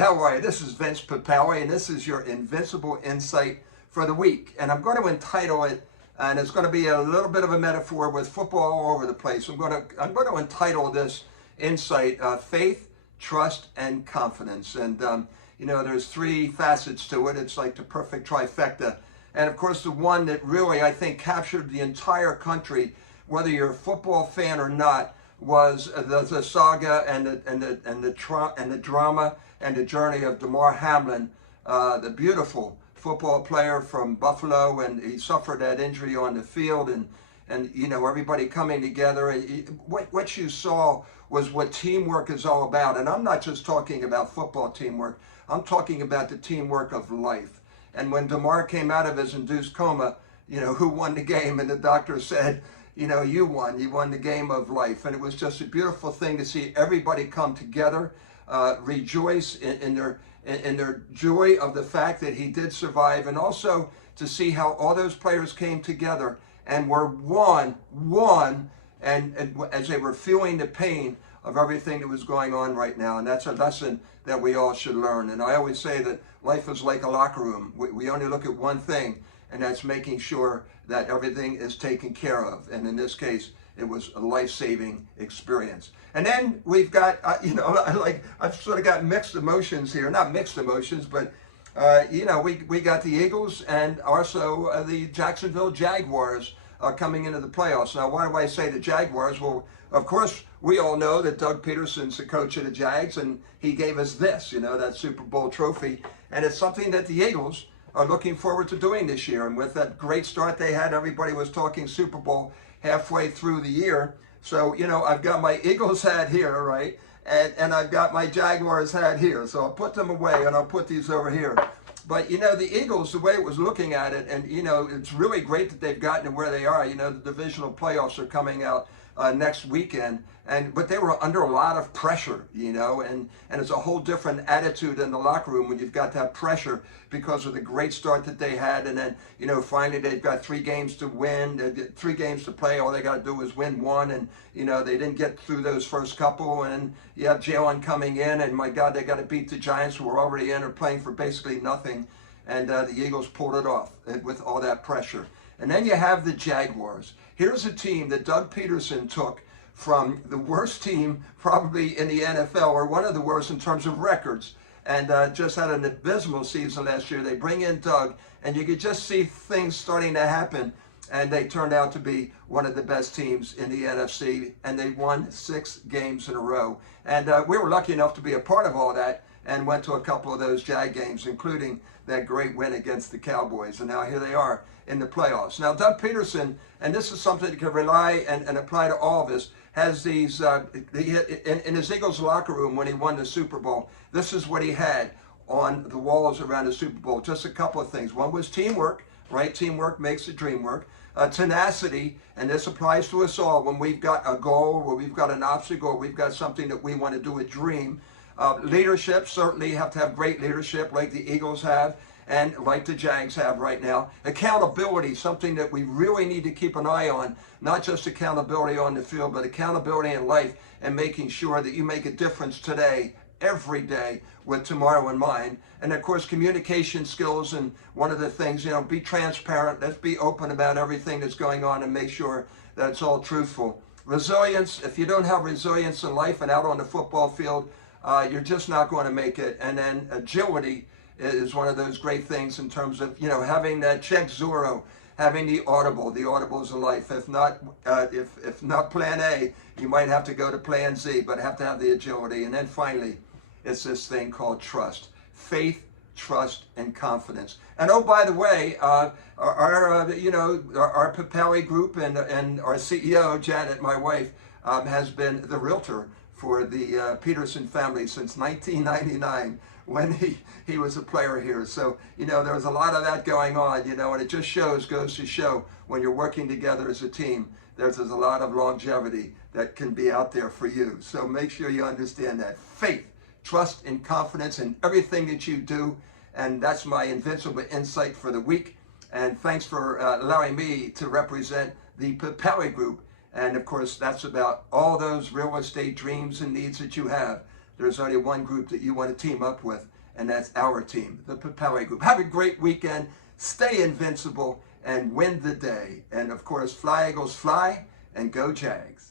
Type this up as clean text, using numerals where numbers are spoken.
how are you? This is Vince Papale, and this is your Invincible Insight for the week. And I'm going to entitle it, and it's going to be a little bit of a metaphor with football all over the place. I'm going to entitle this insight, Faith, Trust, and Confidence. And, there's three facets to it. It's like the perfect trifecta. And, of course, the one that really, I think, captured the entire country, whether you're a football fan or not, was the saga and the drama and the journey of Damar Hamlin, the beautiful football player from Buffalo, and he suffered that injury on the field, and everybody coming together. What you saw was what teamwork is all about, and I'm not just talking about football teamwork. I'm talking about the teamwork of life. And when Damar came out of his induced coma, who won the game? And the doctor said, you won the game of life. And it was just a beautiful thing to see everybody come together, rejoice in their joy of the fact that he did survive, and also to see how all those players came together and were one, and as they were feeling the pain of everything that was going on right now. And that's a lesson that we all should learn. And I always say that life is like a locker room. We only look at one thing, and that's making sure that everything is taken care of. And in this case, it was a life-saving experience. And then we've got, I've sort of got mixed emotions here. Not mixed emotions, but, we got the Eagles and also the Jacksonville Jaguars coming into the playoffs. Now, why do I say the Jaguars? Well, of course, we all know that Doug Peterson's the coach of the Jags, and he gave us this, that Super Bowl trophy. And it's something that the Eagles are looking forward to doing this year. And with that great start they had, everybody was talking Super Bowl halfway through the year. So, I've got my Eagles hat here, right? And I've got my Jaguars hat here. So I'll put them away and I'll put these over here. But, the Eagles, the way it was looking at it, and, it's really great that they've gotten to where they are. The divisional playoffs are coming out next weekend. But they were under a lot of pressure, and it's a whole different attitude in the locker room when you've got that pressure because of the great start that they had. And then, finally they've got 3 games to win, 3 games to play. All they got to do is win one. And, they didn't get through those first couple. And you have Jalen coming in, and my God, they got to beat the Giants, who were already in or playing for basically nothing. And the Eagles pulled it off with all that pressure. And then you have the Jaguars. Here's a team that Doug Peterson took from the worst team probably in the NFL, or one of the worst in terms of records, and just had an abysmal season last year. They bring in Doug, and you could just see things starting to happen, and they turned out to be one of the best teams in the NFC, and they won 6 games in a row. And we were lucky enough to be a part of all that and went to a couple of those Jag games, including that great win against the Cowboys. And now here they are in the playoffs. Now, Doug Peterson, and this is something that can rely and apply to all of us, has these, in his Eagles locker room when he won the Super Bowl, this is what he had on the walls around the Super Bowl. Just a couple of things. One was teamwork, right? Teamwork makes the dream work. Tenacity, and this applies to us all when we've got a goal, or we've got an obstacle, or we've got something that we want to do, a dream. Leadership, certainly you have to have great leadership like the Eagles have, and like the Jags have right now. Accountability, something that we really need to keep an eye on, not just accountability on the field, but accountability in life, and making sure that you make a difference today, every day, with tomorrow in mind. And of course, communication skills, and one of the things, be transparent. Let's be open about everything that's going on and make sure that it's all truthful. Resilience, if you don't have resilience in life and out on the football field, you're just not going to make it. And then agility is one of those great things in terms of, having that check zero, having the audible. The audible's in life. If not plan A, you might have to go to plan Z, but have to have the agility. And then finally, it's this thing called trust. Faith, trust, and confidence. And oh, by the way, our Papale group and our CEO, Janet, my wife, has been the realtor for the Peterson family since 1999, when he was a player here. So, there was a lot of that going on, and it just goes to show when you're working together as a team, there's a lot of longevity that can be out there for you. So make sure you understand that. Faith, trust, and confidence in everything that you do. And that's my Invincible Insight for the week. And thanks for allowing me to represent the Papale Group. And of course, that's about all those real estate dreams and needs that you have. there's only one group that you want to team up with, and that's our team, the Papale Group. Have a great weekend. Stay invincible and win the day. And of course, fly Eagles fly and go Jags.